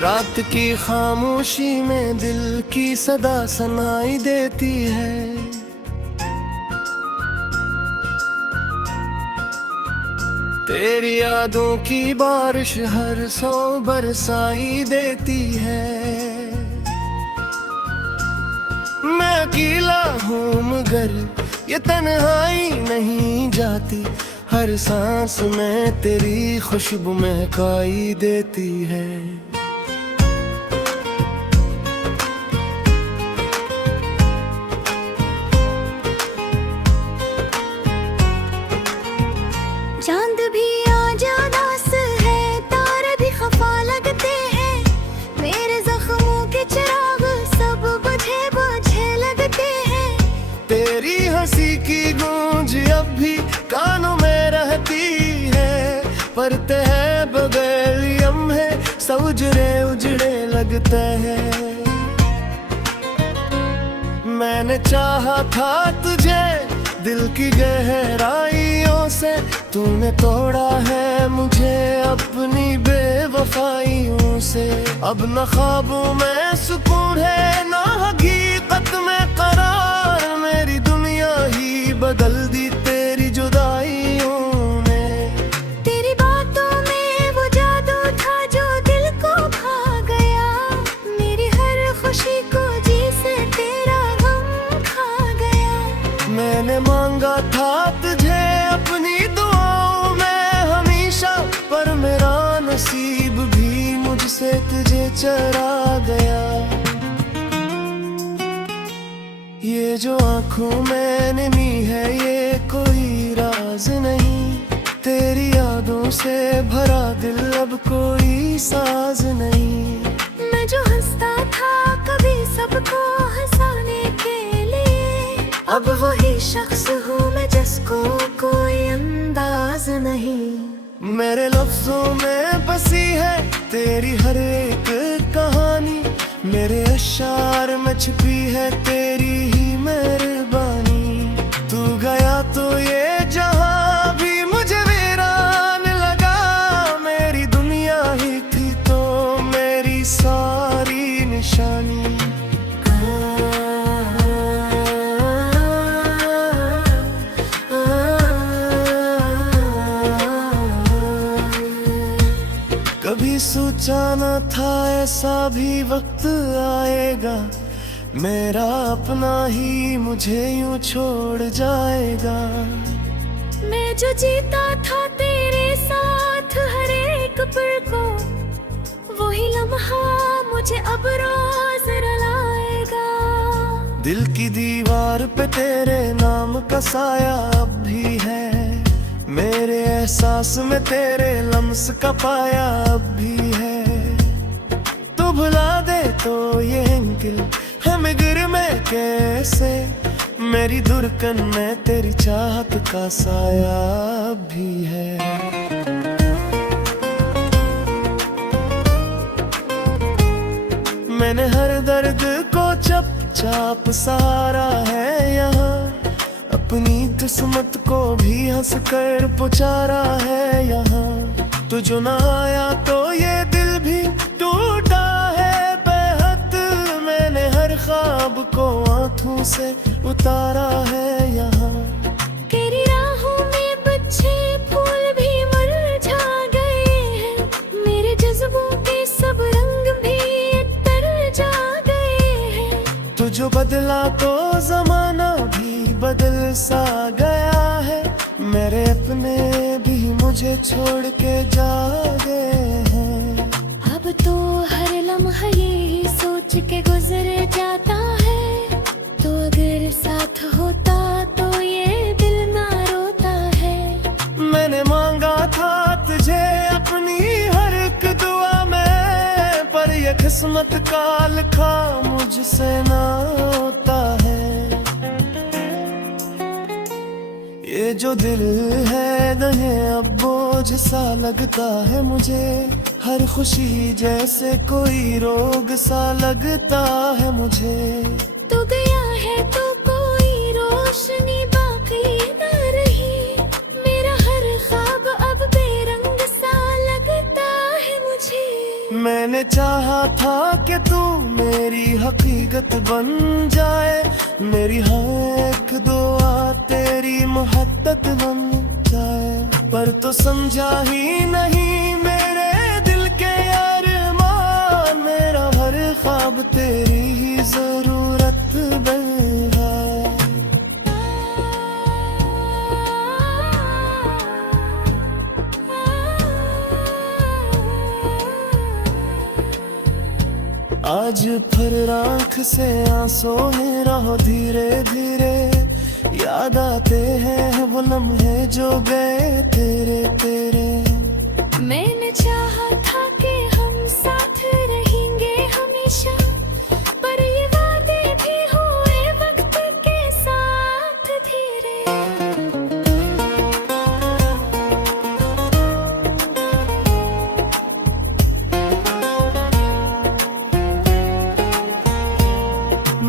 रात की खामोशी में दिल की सदा सुनाई देती है। तेरी यादों की बारिश हर सौ बरसाई देती है। मैं अकेला हूँ मगर ये तन्हाई नहीं जाती, हर सांस में तेरी खुशबू महकाई देती है। चांद भी आज उदास है, तारे भी खफा लगते हैं, मेरे जख्मों के चिराग सब बुझे बुझे लगते हैं। तेरी हंसी की गूंज अब भी कानों में रहती है, परते हैं बगैर लम्हे सब उजड़े उजड़े लगते हैं। मैंने चाहा था तुझे दिल की गहराइयों से, तूने तोड़ा है मुझे अपनी बेवफाइयों से। अब न ख्वाबों में सुकून है ना हकीकत में करार, मेरी दुनिया ही बदल दी तेरी जुदाइयों ने। तेरी बातों में वो जादू था जो दिल को भा गया, मेरी हर खुशी को जी से तेरा गम खा गया। मैंने मांगा था तुझे अपनी दुआओं में हमेशा, पर मेरा नसीब भी मुझसे तुझे चरा गया। ये जो आंखों में नमी है ये कोई राज नहीं, तेरी यादों से भरा दिल अब कोई साज नहीं। मैं जो हंसता था कभी सबको हंसाने के लिए, अब वही शख्स हूँ मैं जिसको कोई अंदाज नहीं। मेरे लफ्जों में बसी है तेरी हर एक कहानी, मेरे अशार में छिपी है तेरी ही मेहरबानी। तू गया तो ये जहां भी मुझे वीरान लगा, मेरी दुनिया ही थी तो मेरी सारी निशानी। कभी सोचा न था ऐसा भी वक्त आएगा, मेरा अपना ही मुझे यूं छोड़ जाएगा। मैं जो जीता था तेरे साथ हर एक पल को, वही लम्हा मुझे अब रोज रुलाएगा। दिल की दीवार पे तेरे नाम का साया अब भी है, मेरे एहसास में तेरे लम्स का पाया अब भी है। तू भुला दे तो ये दिल हमें गिर में कैसे, मेरी धड़कन में तेरी चाहत का साया अब भी है। मैंने हर दर्द को चुपचाप सहारा है यहाँ, अपनी किस्मत को भी हंस कर पुचारा है यहाँ। तू जो ना आया तो ये दिल भी टूटा है बेहद, मैंने हर ख्वाब को आंखों से उतारा है यहाँ। तेरी राहों में बच्चे फूल भी मुरझा गए हैं, मेरे जज्बों के सब रंग भी तर जा गए हैं। तू जो बदला तो जमाना भी बदल सा गया है, मेरे अपने भी मुझे छोड़ के जा गए हैं। अब तो हर लम्हा ये सोच के गुजर जाता है, तो अगर साथ होता तो ये दिल ना रोता है। मैंने मांगा था तुझे अपनी हर एक दुआ में, पर ये किस्मत का लिखा मुझसे ना होता है। ये जो दिल है दहे अब बोझ सा लगता है मुझे, हर खुशी जैसे कोई रोग सा लगता है मुझे। तू गया है तो कोई रोशनी बाकी न रही, मेरा हर ख्वाब अब बेरंग सा लगता है मुझे। मैंने मैंने चाहा था कि तू मेरी हकीकत बन जाए, मेरी हर एक दुआ तेरी मोहब्बत बन जाए। पर तो समझा ही नहीं मेरे दिल के अरमान, मेरा हर ख्वाब तेरी ही जरूरत बन जाए। आज फिर आँख से आंसू है रहो धीरे धीरे, याद आते हैं वो लम्हे जो गए तेरे तेरे। मैंने चाहा था कि हम साथ रहेंगे हमेशा, पर ये वादे भी हुए वक्त के साथ धीरे।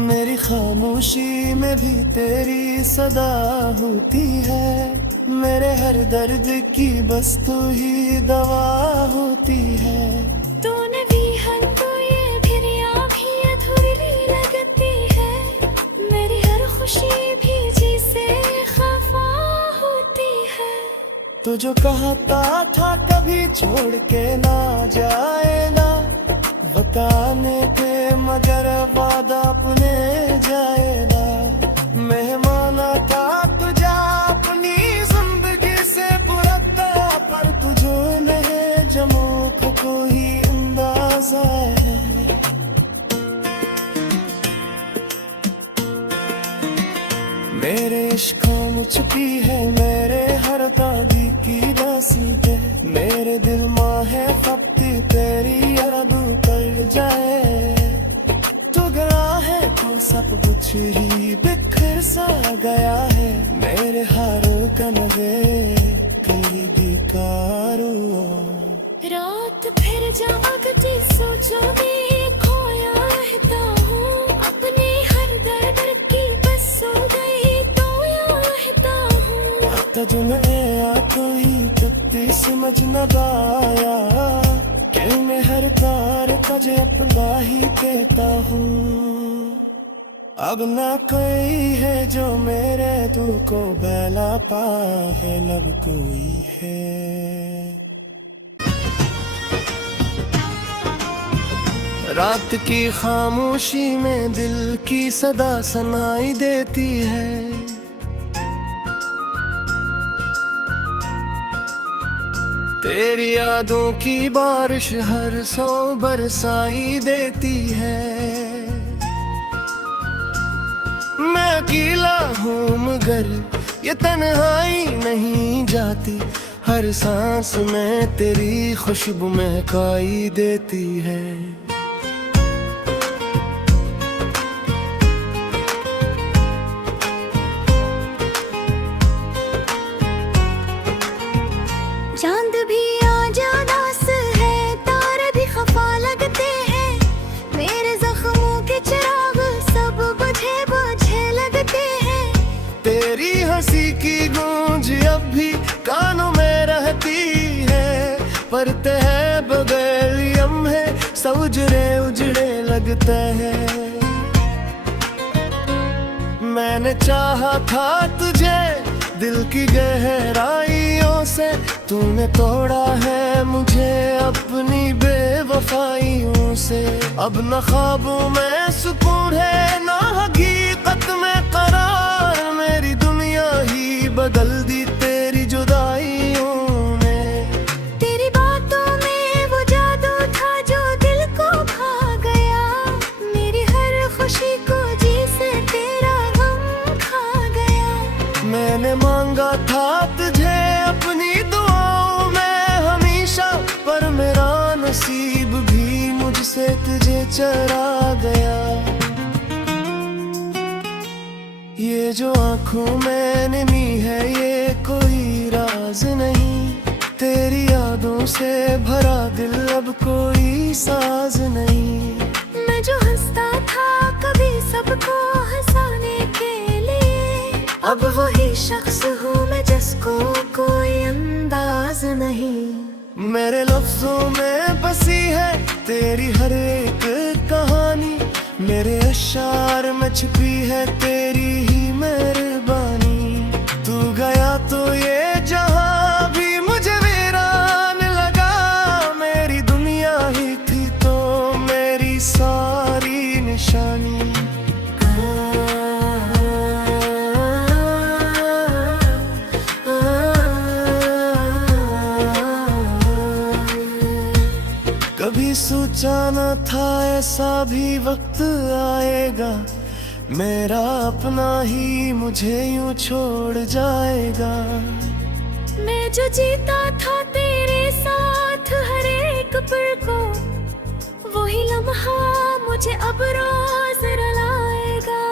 मेरी खामोशी में भी तेरी सदा होती है, मेरे हर दर्द की बस तू ही दवा होती है। तूने भी हन तो ये भिरिया भी अधूरी लगती है, मेरी हर खुशी भी जिसे खफा होती है। तू जो कहता था कभी छोड़ के ना जाएगा, बताने के मगर वादा अपने जाएगा। मेहमाना था तुझा अपनी जिंदगी से पुरता, पर तुझो नहीं जमो को कोई अंदाजा है। मेरे इश्कों में छुपी है मेरे हर तादी की दासी है, मेरे दिल माँ है खपती तेरी यादों कर जाए। तू गया है तो सब कुछ ही बिखर सा गया है, मेरे हार कनवे कई बिकारो। रात फिर जागती सोचो में खोया रहता हूँ, अपने हर दर्द की बस सो गई तो रहता हूँ। तुझमें या कोई तत्ती समझ न पाया, कि मैं हर तार तुझे अपना ही कहता हूँ। अब ना कोई है जो मेरे तू को बहला पाए, लब कोई है। रात की खामोशी में दिल की सदा सुनाई देती है, तेरी यादों की बारिश हर सौ बरसाई देती है। मैं अकेला हूँ मगर ये तन्हाई नहीं जाती, हर सांस में तेरी खुशबू महकाई देती है। चांद भी आज उदास है, तारे भी खफा लगते हैं, मेरे जख्मों के चिराग सब बुझे बुझे लगते हैं। तेरी हंसी की गूंज अब भी कानों में रहती है, पर तेरे बगैर लम्हे सब उजड़े उजड़े लगते हैं। मैंने चाहा था तुझे दिल की गहराइयों से, तूने तोड़ा है मुझे अपनी बेवफाइयों से। अब न ख्वाबों में सुकून है ना हकीकत में करार, मेरी दुनिया ही बदल दी तेरी जुदाइयों ने। तेरी बातों में वो जादू था जो दिल को भा गया, मेरी हर खुशी को जी से तेरा गम खा गया। मैंने मांगा था तुझे अपनी दुआओं में हमेशा, पर मेरा नसीब भी मुझसे तुझे चरा गया। ये जो आँखों में नमी है ये कोई राज नहीं, तेरी यादों से भरा दिल अब कोई साज नहीं। मैं जो हंसता था कभी सबको हंसाने के लिए, अब वही शख्स हूँ मैं जिसको कोई अंदाज नहीं। मेरे लफ्जों में बसी है तेरी हर एक कहानी, मेरे अशार में छिपी है तेरी ही मेहरबानी। तू गया तो ये जहां भी मुझे वीरान लगा, मेरी दुनिया ही थी तो मेरी सारी निशानी। कभी सोचा न था ऐसा भी वक्त आएगा, मेरा अपना ही मुझे यूं छोड़ जाएगा। मैं जो जीता था तेरे साथ हर एक पल को, वही लम्हा मुझे अब रोज रुलाएगा।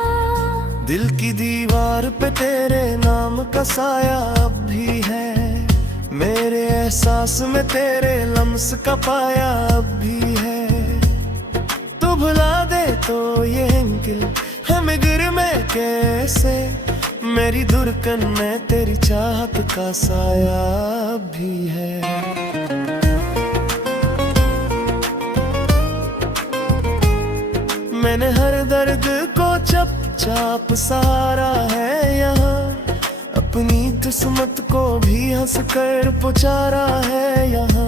दिल की दीवार पे तेरे नाम का साया अब भी है, मेरे एहसास में तेरे लम्स का पाया अब भी है। तू भुला दे तो ये हिंकिल हमें गिर में कैसे, मेरी धड़कन में तेरी चाहत का साया अब भी है। मैंने हर दर्द को चुपचाप सहारा है यहाँ, अपनी किस्मत को भी हंस कर पुचारा है यहाँ।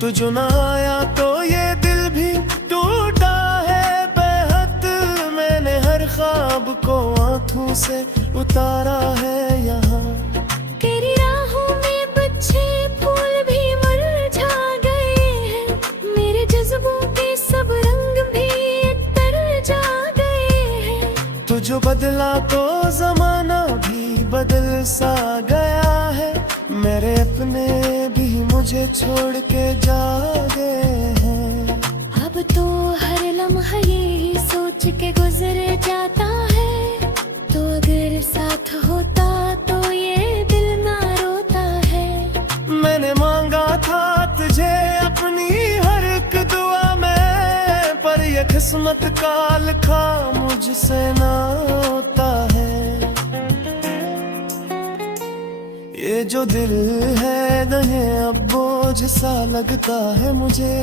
तू जो ना आया तो ये दिल भी टूटा है बेहद, मैंने हर ख्वाब को आंखों से उतारा है यहाँ। तेरी राहों में बच्चे फूल भी मुरझा गए हैं, मेरे जज्बों के सब रंग भी तर जा गए हैं। तू जो बदला तो जमाना भी बदल सा गया है, मेरे अपने भी मुझे छोड़ के जा गए हैं। अब तो हर लम्हा यही सोच के गुजर जाता है, तो अगर साथ होता तो ये दिल ना रोता है। मैंने मांगा था तुझे अपनी हर एक दुआ में, पर ये किस्मत का लिखा मुझसे ना होता है। ये जो दिल है नहीं अब बोझ सा लगता है मुझे,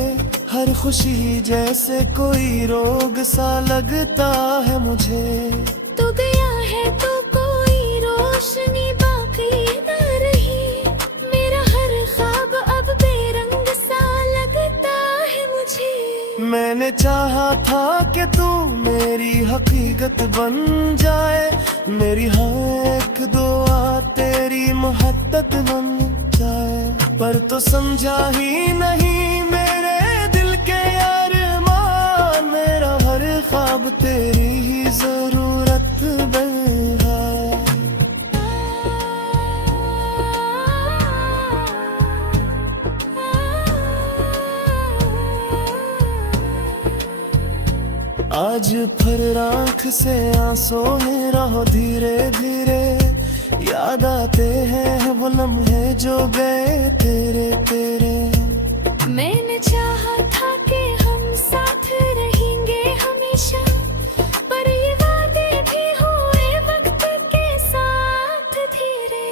हर खुशी जैसे कोई रोग सा लगता है मुझे। तू गया है तो कोई रोशनी बाकी न रही, मेरा हर ख्वाब अब बेरंग सा लगता है मुझे। मैंने चाहा था कि तू मेरी हकीकत बन जाए, मेरी हर एक दुआ तेरी मोहब्बत बन जाए, पर तो समझा ही नहीं मेरे दिल के अरमान, मेरा हर ख्वाब तेरी ही जरूरत बन जाए। आज फिर आँख से आंसू मेरा हो धीरे धीरे, याद आते हैं वो लम्हे जो गए तेरे तेरे। मैंने चाहा था कि हम साथ रहेंगे हमेशा, पर ये वादे भी हुए वक्त के साथ धीरे।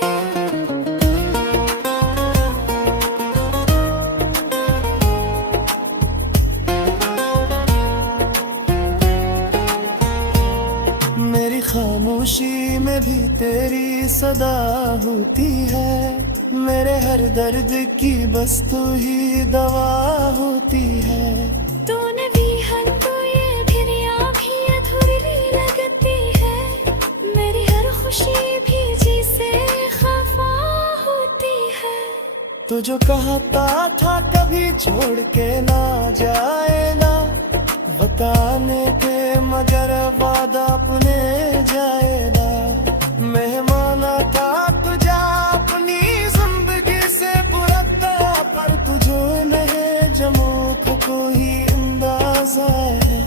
मेरी खामोशी में भी तेरी सदा होती है, मेरे हर दर्द की बस तू ही दवा होती है। तूने भी हन तो ये धिरिया भी अधूरी लगती है, मेरी हर खुशी भी जी से खफा होती है। तू जो कहता था कभी छोड़ के ना जाएगा, बताने के मगर वादा अपने जाएगा। मेहमाना था तुझा अपनी जिंदगी से पुरता, पर तुझो नहीं जमो का कोई अंदाजा है।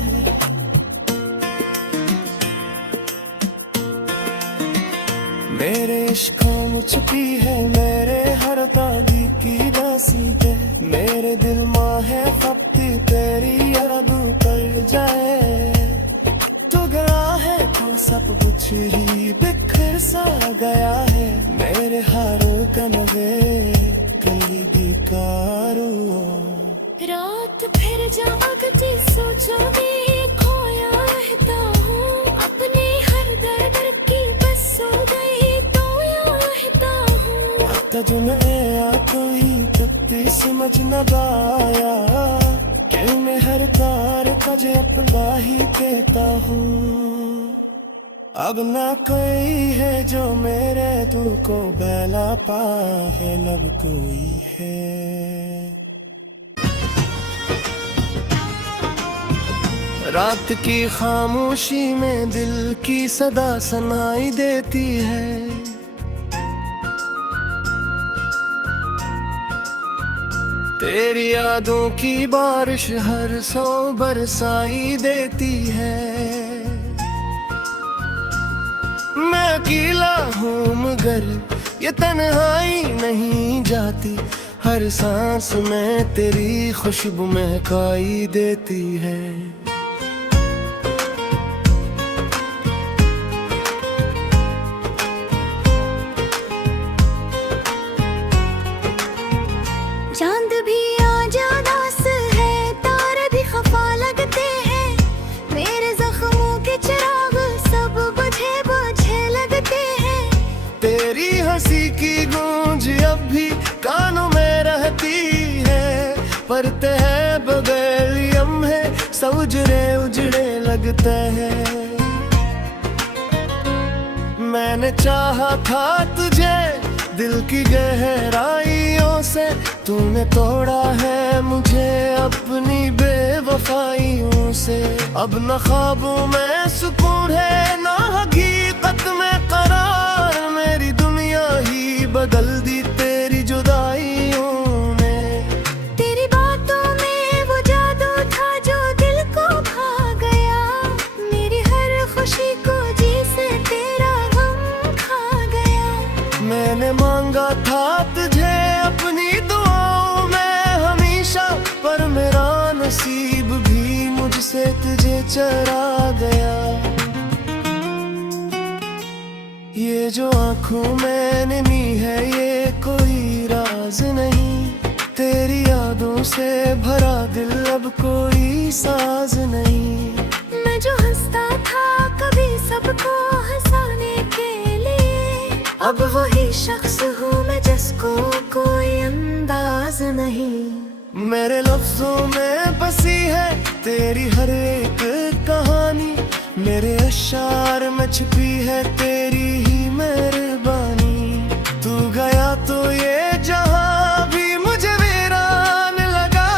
मेरे इश्कों में छुपी है मेरे हर तादी की दासी पे, मेरे दिल माँ है फपती तेरी यादों पर जाए। तू गया है तो सब कुछ ही बिखर सा गया है, मेरे हारों का नवे कहीं भी पुकारूं। रात फिर जागती सोचो में खोया रहता हूँ, अपने हर दर्द की बस सो गई तो या रहता हूँ। तुझमें आया कोई तकती समझ न पाया, कि मैं हर तार तुझे अपना ही देता हूँ। अब ना कोई है जो मेरे दिल को बहला पाए, लब कोई है। रात की खामोशी में दिल की सदा सुनाई देती है, तेरी यादों की बारिश हर सौ बरसाई देती है। मैं अकेला हूँ मगर ये तन्हाई नहीं जाती, हर सांस में तेरी खुशबू महकाई देती है। चांद भी आज उदास है, तारे भी खफा लगते हैं, मेरे जख्मों के चिराग सब बुझे बुझे लगते हैं। तेरी हंसी की गूंज अब भी कानों में रहती है, पर है बगैर लम्हे सब उजड़े उजड़े लगते हैं। मैंने चाहा था तुझे दिल की गहराइयों से, तूने तोड़ा है मुझे अपनी बेवफाइयों से। अब न ख्वाबों में सुकून है ना हकीकत में करार, मेरी दुनिया ही बदल दी तेरी जुदाइयों ने। तेरी बातों में वो जादू था जो दिल को भा गया, मेरी हर खुशी को जी से तेरा गम खा गया। मैंने मांगा था तुझे अपनी दुआओं में हमेशा, पर मेरा नसीब भी मुझसे तुझे चरा गया। ये जो आंखों में नमी है ये कोई राज नहीं, तेरी यादों से भरा दिल अब कोई साज नहीं। मैं जो हंसता था कभी सबको हंसाने के लिए, अब वही शख्स हूँ मैं जिसको कोई अंदाज नहीं। मेरे लफ्जों में बसी है तेरी हर एक कहानी, मेरे अशार में छिपी है तेरी ही मेहरबानी। तू गया तो ये जहां भी मुझे वीरान लगा,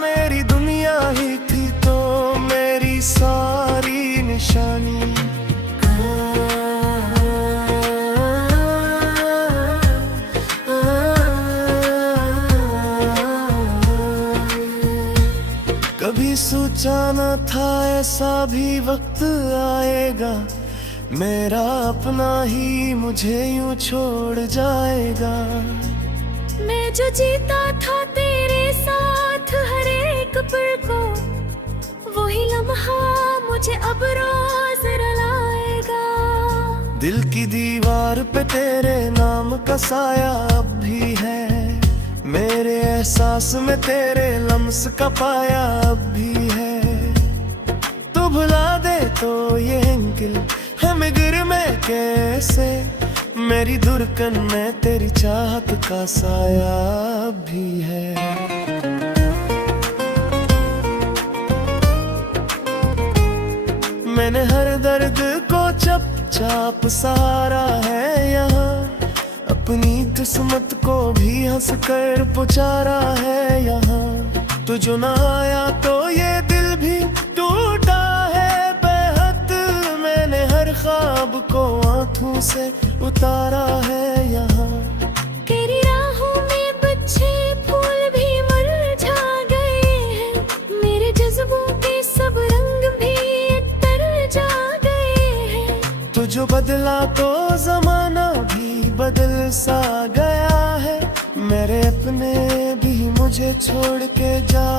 मेरी दुनिया ही थी तो मेरी सारी निशानी। कभी सोचा न था ऐसा भी वक्त आएगा, मेरा अपना ही मुझे यूं छोड़ जाएगा। मैं जो जीता था तेरे साथ हर एक पल को, वही लम्हा मुझे अब रोज रुलाएगा। दिल की दीवार पे तेरे नाम का साया अब भी है, मेरे एहसास में तेरे लम्स का पाया अब भी है। तू भुला दे तो ये दिल हमें गिर में कैसे, मेरी धड़कन में तेरी चाहत का साया अब भी है। मैंने हर दर्द को चुपचाप सहारा है यहाँ, अपनी किस्मत को भी हंस कर पुचारा है यहाँ। तू जो ना आया तो ये दिल भी टूटा है बेहद, मैंने हर ख्वाब को आंखों से उतारा है यहाँ। तेरी राहों में बच्चे फूल भी मुरझा गए हैं, मेरे जज्बों के सब रंग भी तर जा गए हैं। तू जो बदला तो जमाना भी बदल सा गया है, मेरे अपने भी मुझे छोड़ के जा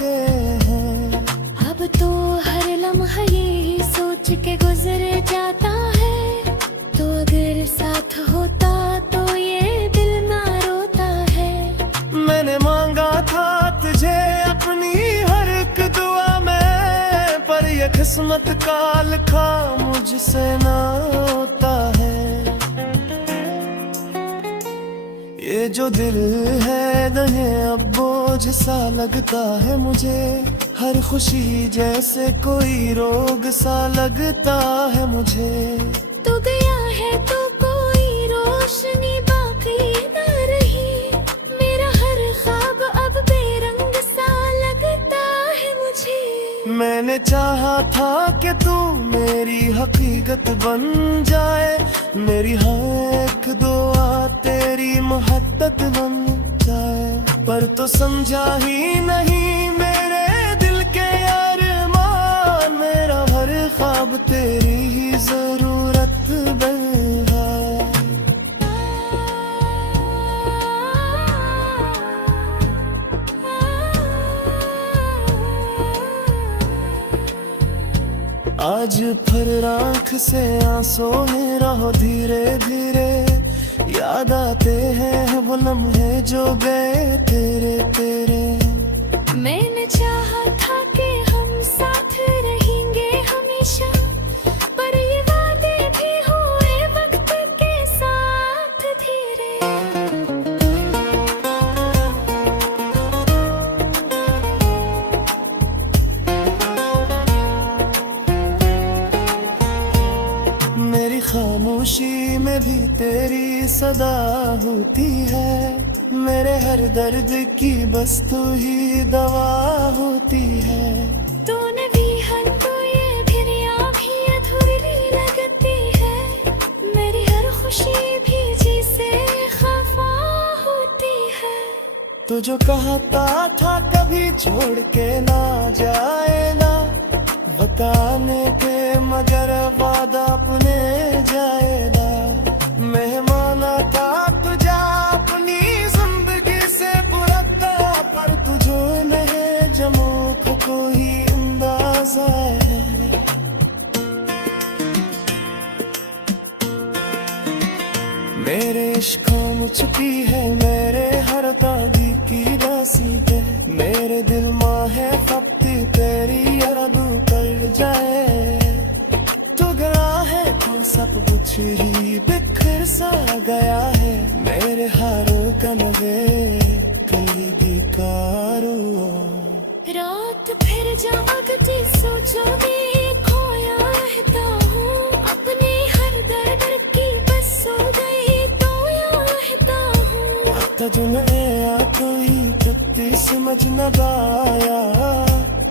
गए हैं। अब तो हर लम्हा यही सोच के गुजर जाता है, तो अगर साथ होता तो ये दिल ना रोता है। मैंने किस्मत का लिखा मुझसे ना होता है। ये जो दिल है नहीं अब बोझ सा लगता है मुझे, हर खुशी जैसे कोई रोग सा लगता है मुझे। तू गया है तो कोई रोशनी बाकी ना रही, मेरा हर ख्वाब अब बेरंग सा लगता है मुझे। मैंने चाहा था कि तू मेरी हकीकत बन जाए, मेरी हर एक दुआ तेरी मोहब्बत बन जाए, पर तो समझा ही नहीं मेरे दिल के अरमान, मेरा हर ख्वाब तेरी ही जरूरत बन जाए। आज फिर आँख से आंसू है रहो धीरे धीरे, याद आते हैं वो लम्हे जो गए तेरे तेरे। मैंने चाहा था कि हम साथ रहेंगे हमेशा, पर ये वादे भी हुए वक्त के साथ धीरे। मेरी खामोशी में भी तेरी सदा होती है, मेरे हर दर्द की बस तू ही दवा होती है। तूने भी हर तो ये भिरिया भी अधूरी लगती है, मेरी हर खुशी भी जैसे खफा होती है। तू जो कहता था कभी छोड़ के ना जाएगा, बताने के मगर वादा अपने जाएगा। मेहमाना था तुझा अपनी जिंदगी से पुरता, पर तुझो नहीं जमो को कोई अंदाजा है। मेरे इश्कों में छुपी है मेरे हर दादी की राशि है, मेरे दिल माँ है फपती तेरी यादू कर जाए। तू गया है तो सब कुछ ही बिखर सा गया है, मेरे हारों का नवे कली दिकारो। रात फिर जागती सोचो में खोया रहता हूँ, अपने हर दर्द की बस सो गई तो या रहता हूँ। तुझने आ कोई तत्ती समझ न पाया,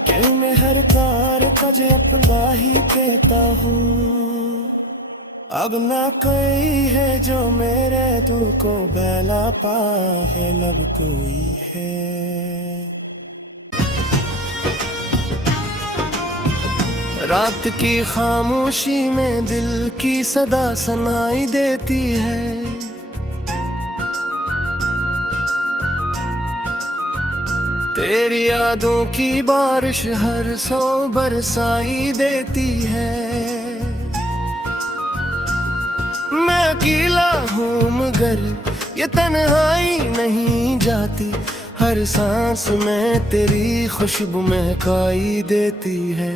कि मैं हर कार तुझे अपना ही कहता हूँ। अब ना कोई है जो मेरे तू को बहला पाए, लब कोई है। रात की खामोशी में दिल की सदा सुनाई देती है, तेरी यादों की बारिश हर सौ बरसाई देती है। मैं अकेला हूँ मगर ये तन्हाई नहीं जाती, हर सांस में तेरी खुशबू महकाई देती है।